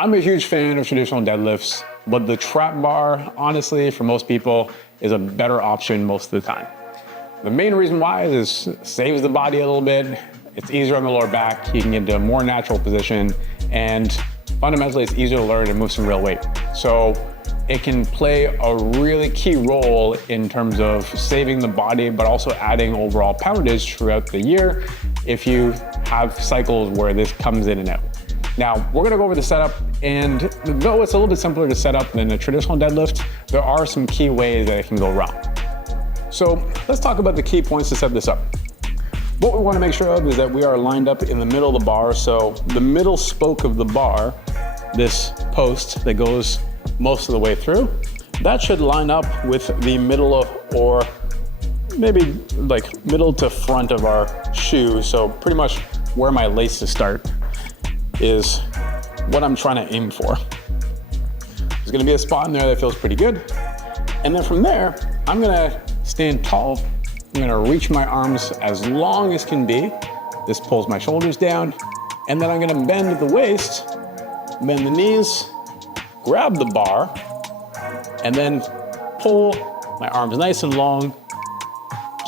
I'm a huge fan of traditional deadlifts, but the trap bar, honestly, for most people, is a better option most of the time. The main reason why is it saves the body a little bit. It's easier on the lower back. You can get into a more natural position, and fundamentally, it's easier to learn to move some real weight. So it can play a really key role in terms of saving the body, but also adding overall poundage throughout the year if you have cycles where this comes in and out. Now, we're gonna go over the setup, and though it's a little bit simpler to set up than a traditional deadlift, there are some key ways that it can go wrong. So let's talk about the key points to set this up. What we wanna make sure of is that we are lined up in the middle of the bar, so the middle spoke of the bar, this post that goes most of the way through, that should line up with the middle of, or maybe like middle to front of our shoe. So pretty much where my laces start is what I'm trying to aim for. There's gonna be a spot in there that feels pretty good. And then from there, I'm gonna stand tall. I'm gonna reach my arms as long as can be. This pulls my shoulders down. And then I'm gonna bend the waist, bend the knees, grab the bar, and then pull my arms nice and long,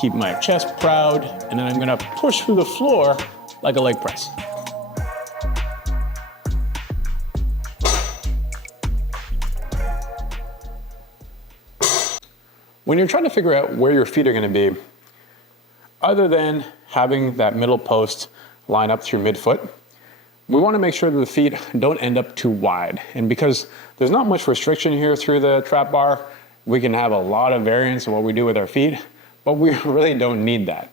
keep my chest proud, and then I'm gonna push through the floor like a leg press. When you're trying to figure out where your feet are gonna be, other than having that middle post line up to your midfoot, we wanna make sure that the feet don't end up too wide. And because there's not much restriction here through the trap bar, we can have a lot of variance in what we do with our feet, but we really don't need that.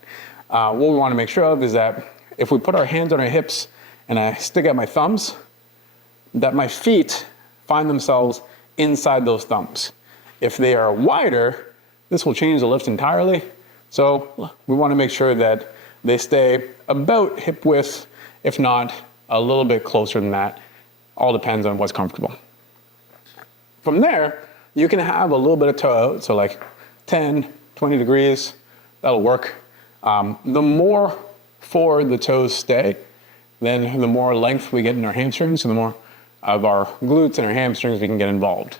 What we wanna make sure of is that if we put our hands on our hips and I stick out my thumbs, that my feet find themselves inside those thumbs. If they are wider, this will change the lift entirely. So we wanna make sure that they stay about hip width, if not a little bit closer than that. All depends on what's comfortable. From there, you can have a little bit of toe out, so like 10, 20 degrees, that'll work. The more forward the toes stay, then the more length we get in our hamstrings, and the more of our glutes and our hamstrings we can get involved.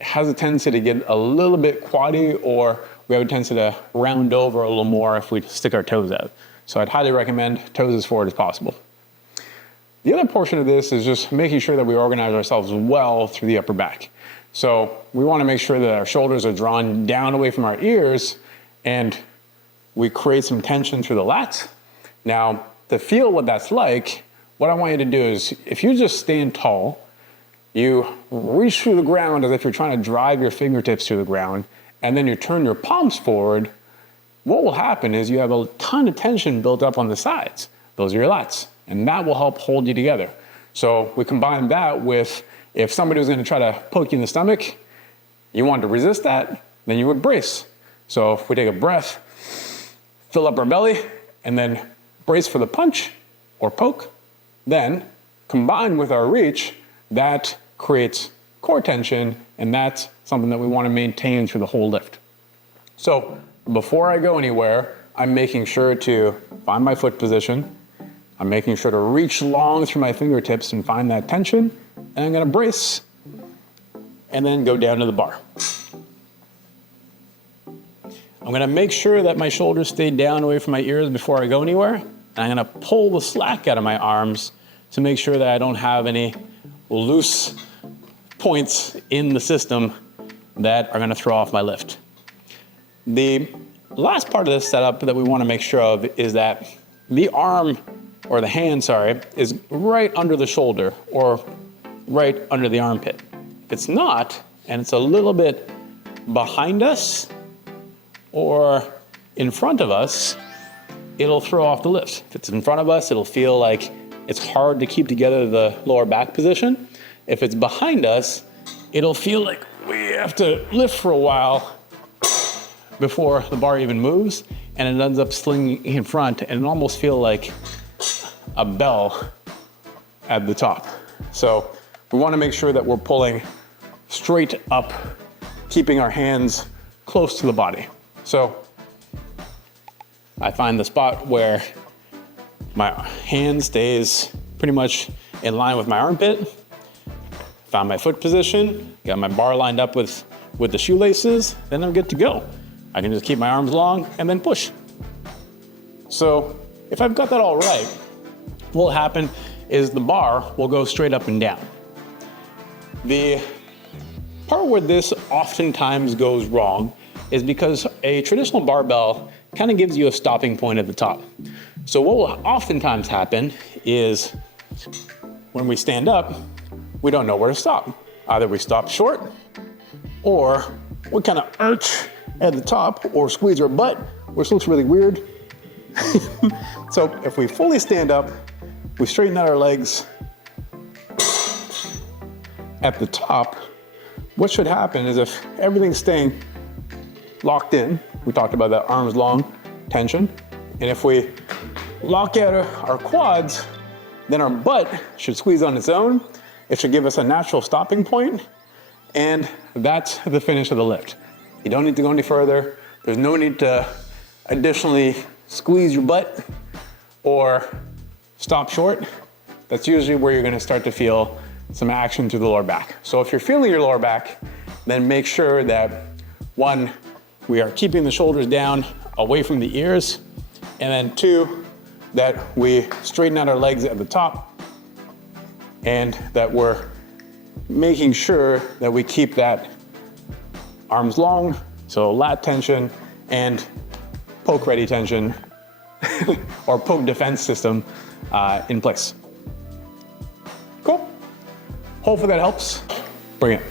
It has a tendency to get a little bit quaddy, or we have a tendency to round over a little more if we stick our toes out. So I'd highly recommend toes as forward as possible. The other portion of this is just making sure that we organize ourselves well through the upper back. So we want to make sure that our shoulders are drawn down away from our ears, and we create some tension through the lats. Now, to feel what that's like, what I want you to do is, if you just stand tall, you reach through the ground as if you're trying to drive your fingertips through the ground, and then you turn your palms forward, what will happen is you have a ton of tension built up on the sides. Those are your lats, and that will help hold you together. So we combine that with, if somebody was gonna try to poke you in the stomach, you wanted to resist that, then you would brace. So if we take a breath, fill up our belly, and then brace for the punch or poke, then combined with our reach, that creates core tension, and that's something that we wanna maintain through the whole lift. So before I go anywhere, I'm making sure to find my foot position. I'm making sure to reach long through my fingertips and find that tension, and I'm gonna brace and then go down to the bar. I'm gonna make sure that my shoulders stay down away from my ears before I go anywhere, and I'm gonna pull the slack out of my arms to make sure that I don't have any loose points in the system that are gonna throw off my lift. The last part of this setup that we wanna make sure of is that the arm, or the hand, sorry, is right under the shoulder or right under the armpit. If it's not, and it's a little bit behind us or in front of us, it'll throw off the lift. If it's in front of us, it'll feel like it's hard to keep together the lower back position. If it's behind us, it'll feel like we have to lift for a while before the bar even moves, and it ends up slinging in front, and it almost feels like a bell at the top. So we wanna make sure that we're pulling straight up, keeping our hands close to the body. So I find the spot where my hand stays pretty much in line with my armpit. Found my foot position, got my bar lined up with the shoelaces, then I'm good to go. I can just keep my arms long and then push. So if I've got that all right, what will happen is the bar will go straight up and down. The part where this oftentimes goes wrong is because a traditional barbell kind of gives you a stopping point at the top. So what will oftentimes happen is when we stand up, we don't know where to stop. Either we stop short, or we kind of arch at the top, or squeeze our butt, which looks really weird. So if we fully stand up, we straighten out our legs at the top, what should happen is if everything's staying locked in, we talked about that arms long tension, and if we lock out our quads, then our butt should squeeze on its own. It should give us a natural stopping point, and that's the finish of the lift. You don't need to go any further. There's no need to additionally squeeze your butt or stop short. That's usually where you're gonna start to feel some action through the lower back. So if you're feeling your lower back, then make sure that, one, we are keeping the shoulders down away from the ears, and then two, that we straighten out our legs at the top, and that we're making sure that we keep that arms long, so lat tension and poke ready tension or poke defense system in place. Cool. Hopefully that helps. Bring it.